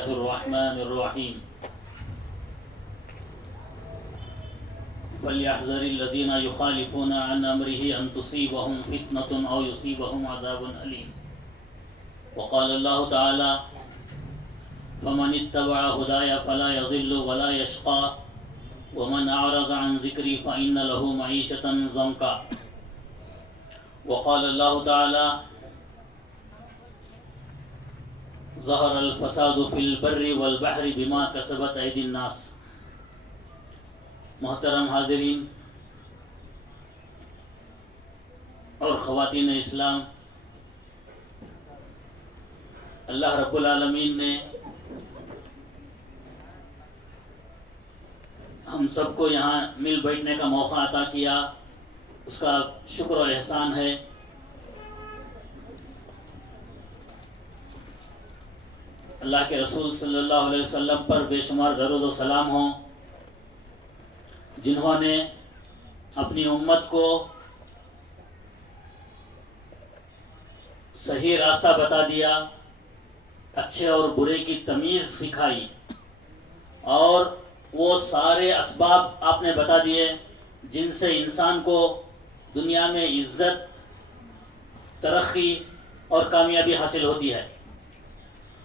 الله الرحمن الرحيم فليحذر الذين يخالفون عن أمره أن تصيبهم فتنة أو يصيبهم عذاب أليم وقال الله تعالى فمن اتبع هداي فلا يضل ولا يشقى ومن أعرض عن ذكري فإن له معيشة ضنكا وقال الله تعالى ظهر الفساد في البر والبحر بما كسبت أيدي الناس. محترم حاضرین اور خواتین اسلام، اللہ رب العالمین نے ہم سب کو یہاں مل بیٹھنے کا موقع عطا کیا، اس کا شکر و احسان ہے. اللہ کے رسول صلی اللہ علیہ وسلم پر بے شمار درود و سلام ہوں، جنہوں نے اپنی امت کو صحیح راستہ بتا دیا، اچھے اور برے کی تمیز سکھائی، اور وہ سارے اسباب آپ نے بتا دیے جن سے انسان کو دنیا میں عزت، ترقی اور کامیابی حاصل ہوتی ہے،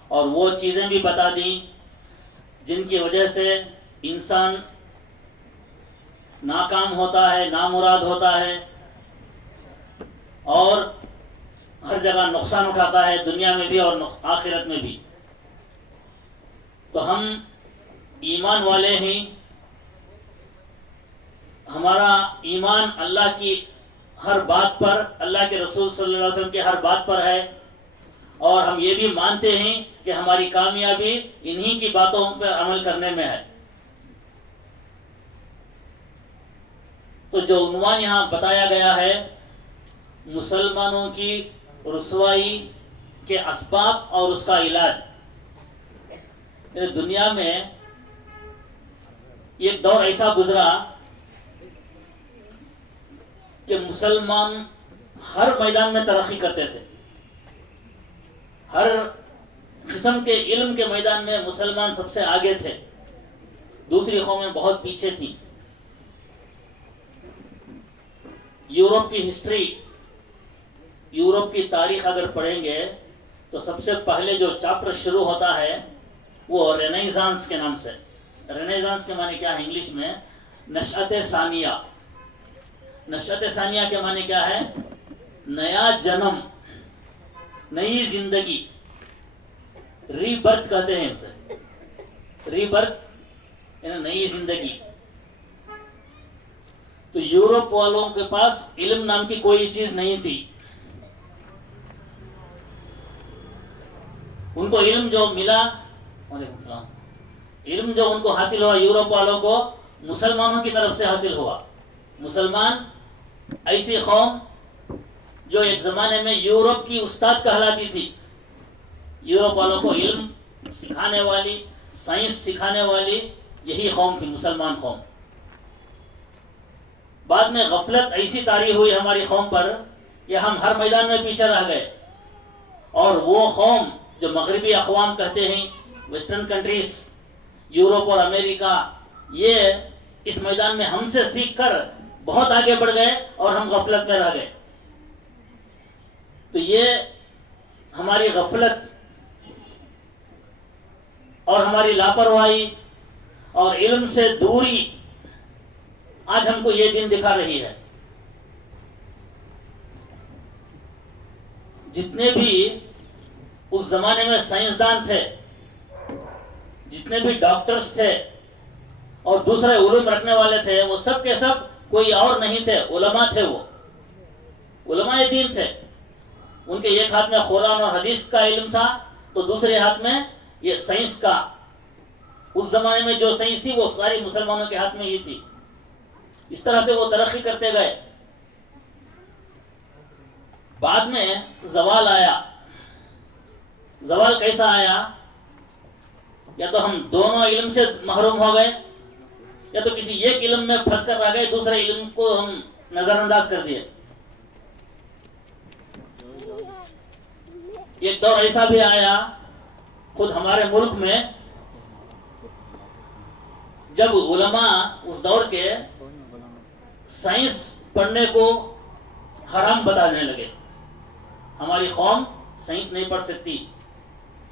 اور وہ چیزیں بھی بتا دیں جن کی وجہ سے انسان ناکام ہوتا ہے، نامراد ہوتا ہے اور ہر جگہ نقصان اٹھاتا ہے، دنیا میں بھی اور آخرت میں بھی. تو ہم ایمان والے ہیں، ہمارا ایمان اللہ کی ہر بات پر، اللہ کے رسول صلی اللہ علیہ وسلم کی ہر بات پر ہے، اور ہم یہ بھی مانتے ہیں کہ ہماری کامیابی انہی کی باتوں پر عمل کرنے میں ہے. تو جو عنوان یہاں بتایا گیا ہے، مسلمانوں کی رسوائی کے اسباب اور اس کا علاج. دنیا میں ایک دور ایسا گزرا کہ مسلمان ہر میدان میں ترقی کرتے تھے، ہر قسم کے علم کے میدان میں مسلمان سب سے آگے تھے، دوسری قومیں بہت پیچھے تھیں. یورپ کی ہسٹری، یورپ کی تاریخ اگر پڑھیں گے تو سب سے پہلے جو چیپٹر شروع ہوتا ہے وہ رینیسانس کے نام سے. رینیسانس کے معنی کیا ہے انگلش میں؟ نشأت ثانیہ. نشأت ثانیہ کے معنی کیا ہے؟ نیا جنم، نئی زندگی، ری برتھ کہتے ہیں اسے. ری برتھ یعنی نئی زندگی. تو یورپ والوں کے پاس علم نام کی کوئی چیز نہیں تھی. ان کو علم جو ملا، وعلیکم السلام، علم جو ان کو حاصل ہوا یورپ والوں کو، مسلمانوں کی طرف سے حاصل ہوا. مسلمان ایسی قوم جو ایک زمانے میں یورپ کی استاد کہلاتی تھی. یورپ والوں کو علم سکھانے والی، سائنس سکھانے والی یہی قوم تھی، مسلمان قوم. بعد میں غفلت ایسی طاری ہوئی ہماری قوم پر کہ ہم ہر میدان میں پیچھے رہ گئے، اور وہ قوم جو مغربی اقوام کہتے ہیں، ویسٹرن کنٹریز، یورپ اور امریکہ، یہ اس میدان میں ہم سے سیکھ کر بہت آگے بڑھ گئے اور ہم غفلت میں رہ گئے. تو یہ ہماری غفلت اور ہماری لاپرواہی اور علم سے دوری آج ہم کو یہ دن دکھا رہی ہے. جتنے بھی اس زمانے میں سائنسدان تھے، جتنے بھی ڈاکٹرز تھے اور دوسرے علوم رکھنے والے تھے، وہ سب کے سب کوئی اور نہیں تھے، علماء تھے. وہ علماء دین تھے. ان کے ایک ہاتھ میں قرآن اور حدیث کا علم تھا، تو دوسرے ہاتھ میں یہ سائنس کا. اس زمانے میں جو سائنس تھی وہ ساری مسلمانوں کے ہاتھ میں ہی تھی. اس طرح سے وہ ترقی کرتے گئے. بعد میں زوال آیا. زوال کیسا آیا؟ یا تو ہم دونوں علم سے محروم ہو گئے، یا تو کسی ایک علم میں پھنس کر رہ گئے، دوسرے علم کو ہم نظر انداز کر دیے. ایک دور ایسا بھی آیا خود ہمارے ملک میں جب علماء اس دور کے سائنس پڑھنے کو حرام بتانے لگے، ہماری قوم سائنس نہیں پڑھ سکتی،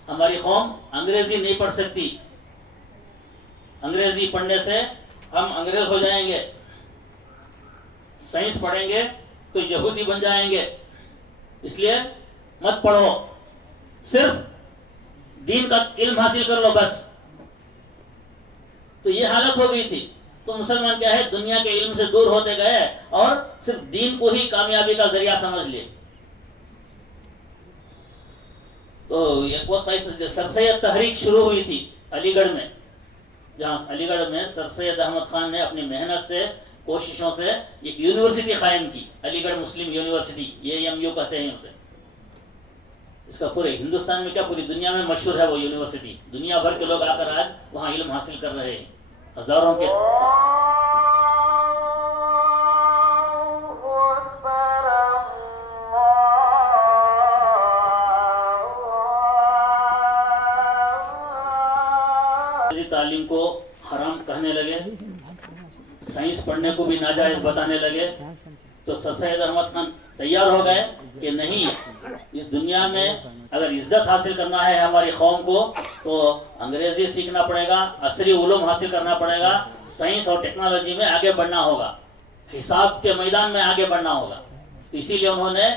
ہماری قوم انگریزی نہیں پڑھ سکتی، انگریزی پڑھنے سے ہم انگریز ہو جائیں گے، سائنس پڑھیں گے تو یہودی بن جائیں گے، اس لیے مت پڑھو، صرف دین کا علم حاصل کر لو بس۔ تو یہ حالت ہو گئی تھی، تو مسلمان کیا ہے، دنیا کے علم سے دور ہوتے گئے اور صرف دین کو ہی کامیابی کا ذریعہ سمجھ لیے۔ تو ایک وقت سر سید تحریک شروع ہوئی تھی علی گڑھ میں، جہاں علی گڑھ میں سر سید احمد خان نے اپنی محنت سے، کوششوں سے ایک یونیورسٹی قائم کی، علی گڑھ مسلم یونیورسٹی، AMU کہتے ہیں اسے۔ اس کا پورے ہندوستان میں کیا پوری دنیا میں مشہور ہے وہ یونیورسٹی، دنیا بھر کے لوگ آ کر آج وہاں علم حاصل کر رہے ہیں، ہزاروں کے۔ تعلیم کو حرام کہنے لگے، سائنس پڑھنے کو بھی ناجائز بتانے لگے، تو سر سید احمد خان تیار ہو گئے کہ نہیں، اس دنیا میں اگر عزت حاصل کرنا ہے ہماری قوم کو تو انگریزی سیکھنا پڑے گا، عصری علوم حاصل کرنا پڑے گا، سائنس اور ٹیکنالوجی میں آگے بڑھنا ہوگا، حساب کے میدان میں آگے بڑھنا ہوگا۔ اسی لیے انہوں نے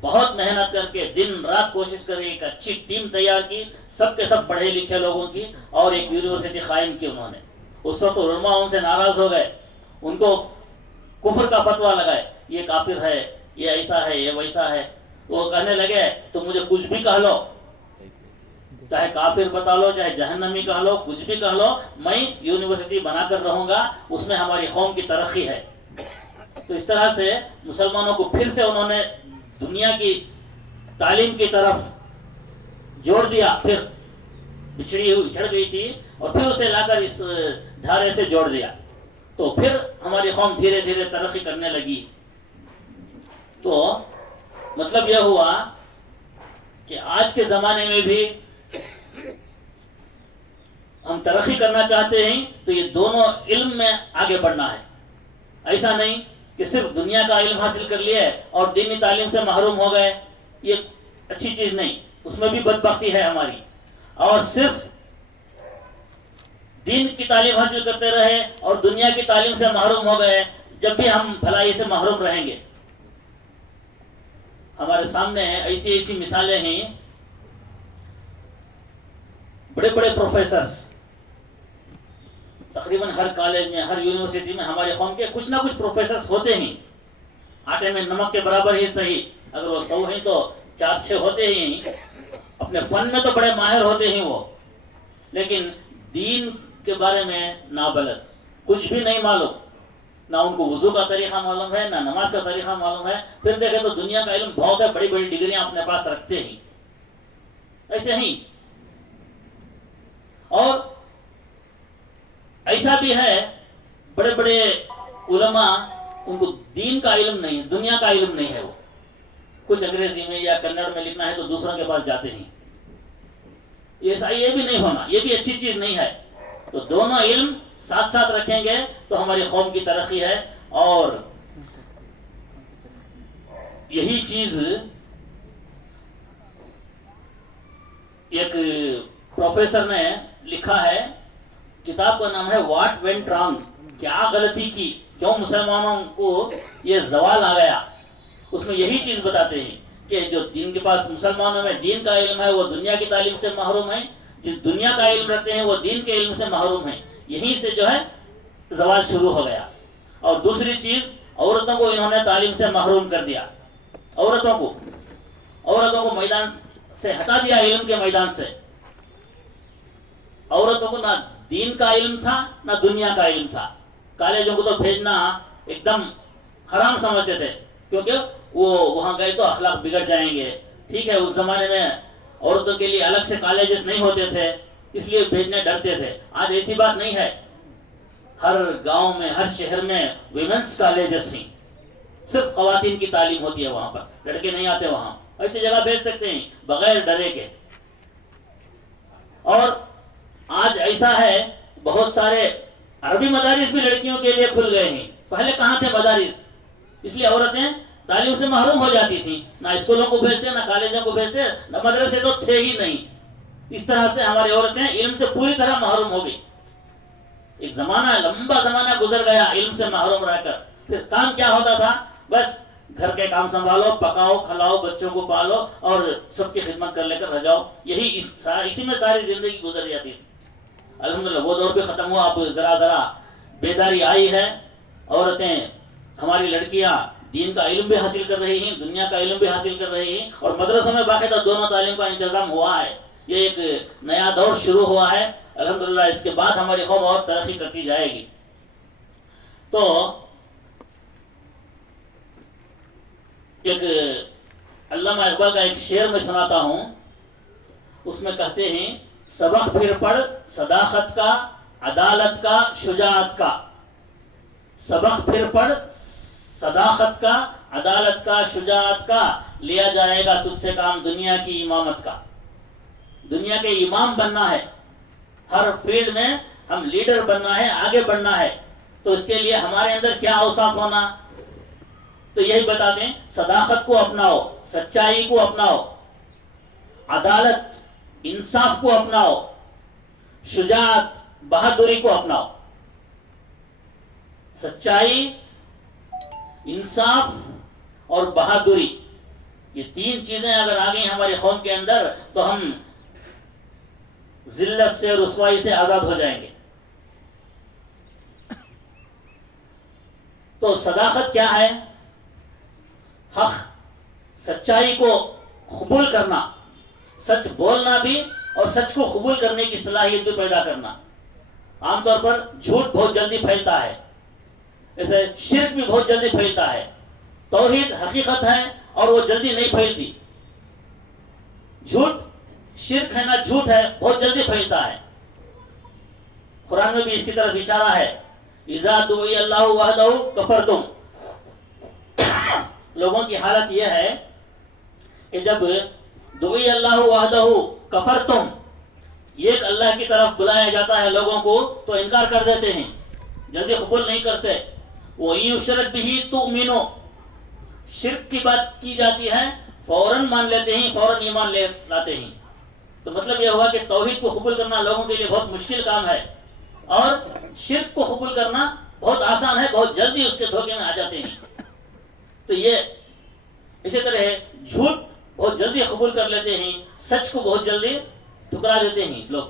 بہت محنت کر کے دن رات کوشش کر کے ایک اچھی ٹیم تیار کی، سب کے سب پڑھے لکھے لوگوں کی، اور ایک یونیورسٹی قائم کی انہوں نے۔ اس وقت علماء ان سے ناراض ہو گئے، ان کو کفر کا فتویٰ لگائے، یہ کافر ہے، یہ ایسا ہے، یہ ویسا ہے۔ وہ کہنے لگے تو مجھے کچھ بھی کہہ لو، چاہے کافر بتا لو، چاہے جہنمی کہہ لو، کچھ بھی کہہ لو، میں یونیورسٹی بنا کر رہوں گا، اس میں ہماری قوم کی ترقی ہے۔ تو اس طرح سے مسلمانوں کو پھر سے انہوں نے دنیا کی تعلیم کی طرف جوڑ دیا، پھر بچھڑ گئی تھی اور پھر اسے لا کر اس دھارے سے جوڑ دیا، تو پھر ہماری قوم دھیرے دھیرے ترقی کرنے لگی۔ تو مطلب یہ ہوا کہ آج کے زمانے میں بھی ہم ترقی کرنا چاہتے ہیں تو یہ دونوں علم میں آگے بڑھنا ہے، ایسا نہیں کہ صرف دنیا کا علم حاصل کر لیے اور دینی تعلیم سے محروم ہو گئے، یہ اچھی چیز نہیں، اس میں بھی بدبختی ہے ہماری۔ اور صرف دین کی تعلیم حاصل کرتے رہے اور دنیا کی تعلیم سے محروم ہو گئے، جب بھی ہم بھلائی سے محروم رہیں گے۔ ہمارے سامنے ایسی ایسی مثالیں ہیں، بڑے بڑے پروفیسرز تقریباً ہر کالج میں، ہر یونیورسٹی میں ہماری قوم کے کچھ نہ کچھ پروفیسرز ہوتے ہیں، آٹے میں نمک کے برابر ہی صحیح، اگر وہ 100 ہیں تو 4-6 ہوتے ہی ہیں، اپنے فن میں تو بڑے ماہر ہوتے ہیں وہ، لیکن دین کے بارے میں نابلد، کچھ بھی نہیں معلوم، نہ ان کو وضو کا طریقہ معلوم ہے، نہ نماز کا طریقہ معلوم ہے۔ پھر دیکھیں تو دنیا کا علم بہت ہے، بڑی بڑی ڈگریاں اپنے پاس رکھتے ہیں، ایسے ہی۔ اور ایسا بھی ہے بڑے بڑے علماء، ان کو دین کا علم نہیں، دنیا کا علم نہیں ہے، وہ کچھ انگریزی میں یا کنڑ میں لکھنا ہے تو دوسروں کے پاس جاتے ہیں، یہ بھی نہیں ہونا، یہ بھی اچھی چیز نہیں ہے۔ تو دونوں علم ساتھ ساتھ رکھیں گے تو ہماری قوم کی ترقی ہے۔ اور یہی چیز ایک پروفیسر نے لکھا ہے، کتاب کا نام ہے واٹ وینٹ رانگ، کیا غلطی کی، کیوں مسلمانوں کو یہ زوال آ گیا۔ اس میں یہی چیز بتاتے ہیں کہ جو دین کے پاس مسلمانوں میں دین کا علم ہے وہ دنیا کی تعلیم سے محروم ہیں، جو دنیا کا علم رکھتے ہیں وہ دین کے علم سے محروم ہیں، یہیں سے جو ہے زوال شروع ہو گیا۔ اور دوسری چیز، عورتوں کو انہوں نے تعلیم سے محروم کر دیا، عورتوں کو میدان سے ہٹا دیا، علم کے میدان سے۔ عورتوں کو نہ دین کا علم تھا نہ دنیا کا علم تھا، کالجوں کو تو بھیجنا ایک دم حرام سمجھتے تھے، کیونکہ وہ وہاں گئے تو اخلاق بگڑ جائیں گے۔ ٹھیک ہے، اس زمانے میں عورتوں کے لیے الگ سے کالجز نہیں ہوتے تھے، اس لیے بھیجنے ڈرتے تھے۔ آج ایسی بات نہیں ہے، ہر گاؤں میں، ہر شہر میں ویمنس کالجز ہیں، صرف خواتین کی تعلیم ہوتی ہے وہاں پر، لڑکے نہیں آتے وہاں، ایسی جگہ بھیج سکتے ہیں بغیر ڈرے کے۔ اور آج ایسا ہے بہت سارے عربی مدارس بھی لڑکیوں کے لیے کھل گئے ہیں. پہلے کہاں تھے مدارس؟ اس لیے عورتیں تعلیم سے محروم ہو جاتی تھیں. نہ اسکولوں کو بھیجتے, نہ کالجوں کو بھیجتے, نہ مدرسے تو تھے ہی نہیں. اس طرح سے ہماری عورتیں علم سے پوری طرح محروم ہو گئی. ایک زمانہ, لمبا زمانہ گزر گیا علم سے محروم رہ کر. پھر کام کیا ہوتا تھا؟ بس گھر کے کام سنبھالو, پکاؤ, کھلاؤ, بچوں کو پالو اور سب کی خدمت کر لے کر رہ جاؤ. یہی اسی میں ساری زندگی گزر جاتی تھی. الحمدللہ وہ دور بھی ختم ہوا. اب ذرا ذرا بیداری آئی ہے. عورتیں, ہماری لڑکیاں دین کا علم بھی حاصل کر رہی ہیں, دنیا کا علم بھی حاصل کر رہی ہیں, اور مدرسوں میں باقاعدہ دونوں تعلیم کا انتظام ہوا ہے. یہ ایک نیا دور شروع ہوا ہے الحمدللہ. اس کے بعد ہماری قوم اور ترقی کرتی جائے گی. تو ایک علامہ اقبال کا ایک شعر میں سناتا ہوں. اس میں کہتے ہیں, سبق پھر پڑھ صداقت کا, عدالت کا, شجاعت کا. سبق پھر پڑھ صداقت کا, عدالت کا, شجاعت کا, لیا جائے گا تجھ سے کام دنیا کی امامت کا. دنیا کے امام بننا ہے, ہر فیلڈ میں ہم لیڈر بننا ہے, آگے بڑھنا ہے. تو اس کے لیے ہمارے اندر کیا اوصاف ہونا؟ تو یہی بتا دیں, صداقت کو اپناؤ, سچائی کو اپناؤ, عدالت انصاف کو اپناؤ, شجاعت بہادری کو اپناؤ. سچائی, انصاف اور بہادری, یہ تین چیزیں اگر آ گئی ہماری قوم کے اندر تو ہم ذلت سے, رسوائی سے آزاد ہو جائیں گے. تو صداقت کیا ہے؟ حق, سچائی کو قبول کرنا, سچ بولنا بھی اور سچ کو قبول کرنے کی صلاحیت بھی پیدا کرنا. عام طور پر جھوٹ بہت جلدی پھیلتا ہے, جیسے شرک بھی بہت جلدی پھیلتا ہے. توحید حقیقت ہے اور وہ جلدی نہیں پھیلتی. جھوٹ شرک ہے نہ جھوٹ ہے, بہت جلدی پھیلتا ہے. قرآن میں بھی اس کی طرف اشارہ ہے, اذا دعی اللہ وحدہ کفرتم. لوگوں کی حالت یہ ہے کہ جب دعی اللہ وحدہ کفرتم, ایک اللہ کی طرف بلایا جاتا ہے لوگوں کو تو انکار کر دیتے ہیں, جلدی قبول نہیں کرتے. وَإِن يُشْرَكْ بِهِ تُؤْمِنُوا, شرک کی بات کی جاتی ہے فوراً مان لیتے ہیں, فوراً ایمان لے لاتے ہیں. تو مطلب یہ ہوا کہ توحید کو قبول کرنا لوگوں کے لیے بہت مشکل کام ہے, اور شرک کو قبول کرنا بہت آسان ہے, بہت جلدی اس کے دھوکے میں آ جاتے ہیں. تو یہ اسی طرح ہے, جھوٹ بہت جلدی قبول کر لیتے ہیں, سچ کو بہت جلدی ٹھکرا دیتے ہیں لوگ.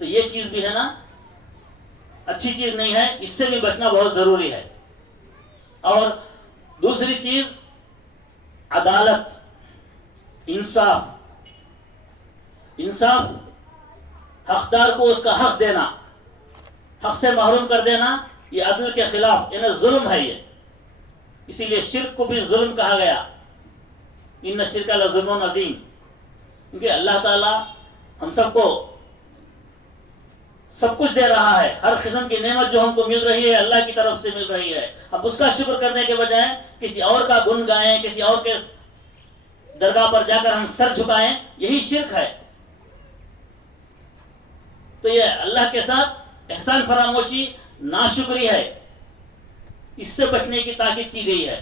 تو یہ چیز بھی ہے نا, اچھی چیز نہیں ہے, اس سے بھی بچنا بہت ضروری ہے. اور دوسری چیز عدالت, انصاف. انصاف, حقدار کو اس کا حق دینا, حق سے محروم کر دینا, یہ عدل کے خلاف, یعنی ظلم ہے یہ. اسی لیے شرک کو بھی ظلم کہا گیا, ان الشرک لظلم عظیم. کیونکہ اللہ تعالیٰ ہم سب کو سب کچھ دے رہا ہے, ہر قسم کی نعمت جو ہم کو مل رہی ہے اللہ کی طرف سے مل رہی ہے. اب اس کا شکر کرنے کے بجائے کسی اور کا گن گائیں, کسی اور کے درگاہ پر جا کر ہم سر جھکائیں, یہی شرک ہے. تو یہ اللہ کے ساتھ احسان فراموشی, ناشکری ہے, اس سے بچنے کی تاکید کی گئی ہے.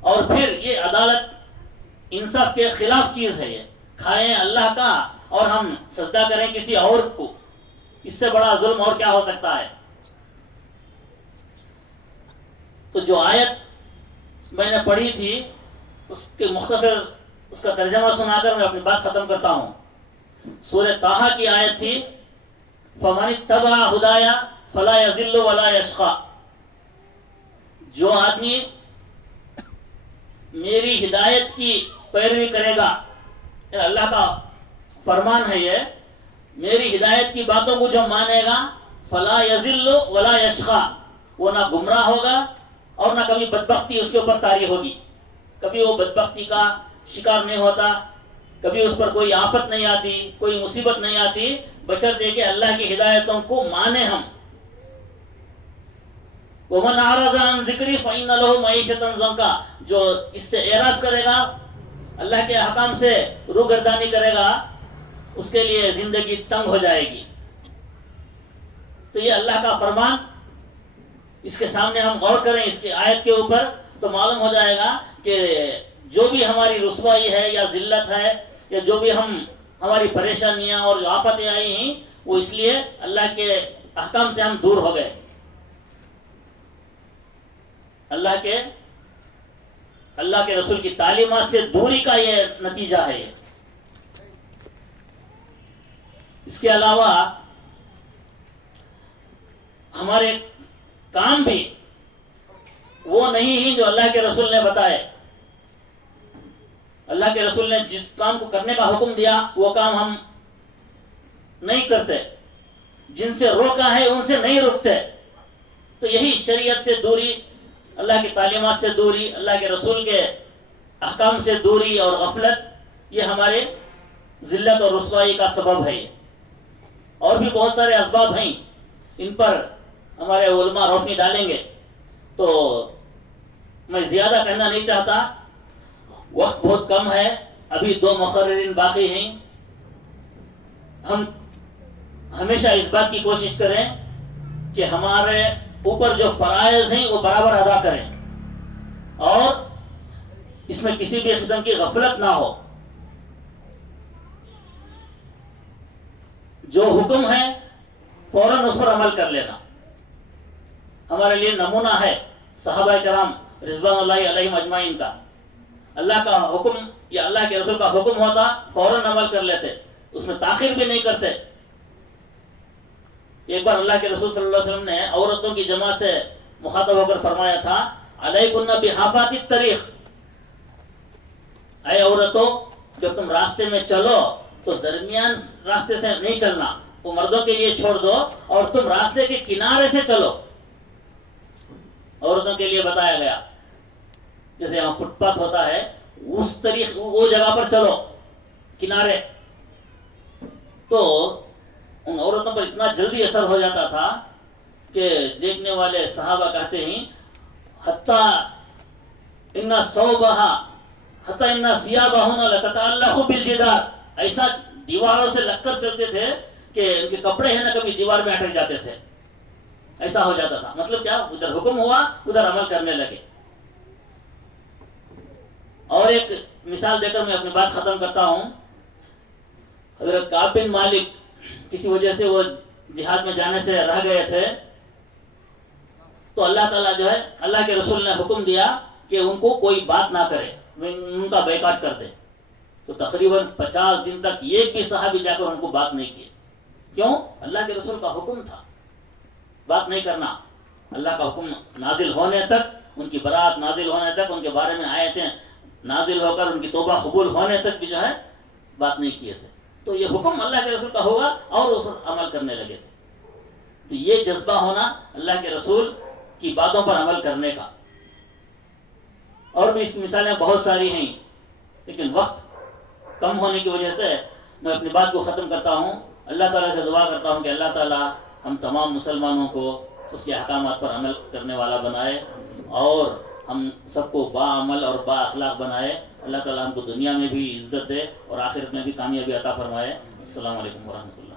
اور پھر یہ عدالت انصاف کے خلاف چیز ہے. یہ کھائیں اللہ کا اور ہم سجدہ کریں کسی اور کو, اس سے بڑا ظلم اور کیا ہو سکتا ہے. تو جو آیت میں نے پڑھی تھی اس کے مختصر اس کا ترجمہ سنا کر میں اپنی بات ختم کرتا ہوں. سورہ طٰہٰ کی آیت تھی, فَمَنِ اتَّبَعَ هُدَايَ فَلَا يَضِلُّ وَلَا يَشْقَىٰ. جو آدمی میری ہدایت کی پیروی کرے گا, اللہ کا فرمان ہے یہ, میری ہدایت کی باتوں کو جو مانے گا, فَلَا يَضِلُّ وَلَا يَشْقَىٰ, وہ نہ گمراہ ہوگا اور نہ کبھی بدبختی اس کے اوپر طاری ہوگی. کبھی وہ بدبختی کا شکار نہیں ہوتا, کبھی اس پر کوئی آفت نہیں آتی, کوئی مصیبت نہیں آتی, بشرطے کہ اللہ کی ہدایتوں کو مانے ہم. وَمَنْ أَعْرَضَ عَنْ ذِكْرِي فَإِنَّ لَهُ مَعِيشَةً ضَنكًا. جو اس سے اعراض کرے گا, اللہ کے احکام سے روگردانی کرے گا, اس کے لیے زندگی تنگ ہو جائے گی. تو یہ اللہ کا فرمان، اس کے سامنے ہم غور کریں اس کی آیت کے اوپر تو معلوم ہو جائے گا کہ جو بھی ہماری رسوائی ہے یا ذلت ہے یا جو بھی ہماری پریشانیاں اور جو آفتیں آئی ہیں وہ اس لیے اللہ کے احکام سے ہم دور ہو گئے. اللہ کے رسول کی تعلیمات سے دوری کا یہ نتیجہ ہے. یہ اس کے علاوہ ہمارے کام بھی وہ نہیں ہیں جو اللہ کے رسول نے بتائے. اللہ کے رسول نے جس کام کو کرنے کا حکم دیا وہ کام ہم نہیں کرتے، جن سے روکا ہے ان سے نہیں رکتے. تو یہی شریعت سے دوری، اللہ کی تعلیمات سے دوری، اللہ کے رسول کے احکام سے دوری اور غفلت، یہ ہمارے ذلت اور رسوائی کا سبب ہے. اور بھی بہت سارے اسباب ہیں، ان پر ہمارے علماء روشنی ڈالیں گے. تو میں زیادہ کہنا نہیں چاہتا، وقت بہت کم ہے، ابھی 2 مقررین باقی ہیں. ہم ہمیشہ اس بات کی کوشش کریں کہ ہمارے اوپر جو فرائض ہیں وہ برابر ادا کریں اور اس میں کسی بھی قسم کی غفلت نہ ہو. جو حکم ہے فوراً اس پر عمل کر لینا. ہمارے لیے نمونہ ہے صحابہ کرام رضوان اللہ علیہم اجمعین کا. اللہ کا حکم یا اللہ کے رسول کا حکم ہوتا فوراً عمل کر لیتے، اس میں تاخیر بھی نہیں کرتے. ایک بار اللہ کے رسول صلی اللہ علیہ وسلم نے عورتوں کی جماعت سے مخاطب ہو کر فرمایا تھا، علیکن بحافات الطریق، اے عورتوں جب تم راستے میں چلو تو درمیان راستے سے نہیں چلنا، وہ مردوں کے لیے چھوڑ دو اور تم راستے کے کنارے سے چلو. عورتوں کے لیے بتایا گیا جیسے یہاں فٹ پاتھ ہوتا ہے اس طریق وہ جگہ پر چلو کنارے. تو ان عورتوں پر اتنا جلدی اثر ہو جاتا تھا کہ دیکھنے والے صحابہ کہتے ہیں حتیٰ ان ثیابہن لتتعلق بالجدار، ایسا دیواروں سے لگ کر چلتے تھے کہ ان کے کپڑے ہیں نا کبھی دیوار میں اٹک جاتے تھے. ایسا ہو جاتا تھا. مطلب کیا، ادھر حکم ہوا ادھر عمل کرنے لگے. اور ایک مثال دے کر میں اپنی بات ختم کرتا ہوں. حضرت کعب بن مالک کسی وجہ سے وہ جہاد میں جانے سے رہ گئے تھے، تو اللہ تعالیٰ جو ہے اللہ کے رسول نے حکم دیا کہ ان کو کوئی بات نہ کرے، ان کا بیکاٹ کر دے. تو تقریباً 50 دن تک ایک بھی صحابی جا کر ان کو بات نہیں کی. کیوں؟ اللہ کے رسول کا حکم تھا بات نہیں کرنا. اللہ کا حکم نازل ہونے تک، ان کی برات نازل ہونے تک، ان کے بارے میں آیتیں نازل ہو کر ان کی توبہ قبول ہونے تک بھی جو ہے بات نہیں کیے تھے. تو یہ حکم اللہ کے رسول کا ہوگا اور اس پر عمل کرنے لگے تھے. تو یہ جذبہ ہونا اللہ کے رسول کی باتوں پر عمل کرنے کا. اور بھی اس مثالیں بہت ساری ہیں، لیکن وقت کم ہونے کی وجہ سے میں اپنی بات کو ختم کرتا ہوں. اللہ تعالیٰ سے دعا کرتا ہوں کہ اللہ تعالیٰ ہم تمام مسلمانوں کو اس کے احکامات پر عمل کرنے والا بنائے اور ہم سب کو با عمل اور با اخلاق بنائے. اللہ تعالیٰ ہم کو دنیا میں بھی عزت دے اور آخرت میں بھی کامیابی عطا فرمائے. السلام علیکم ورحمۃ اللہ.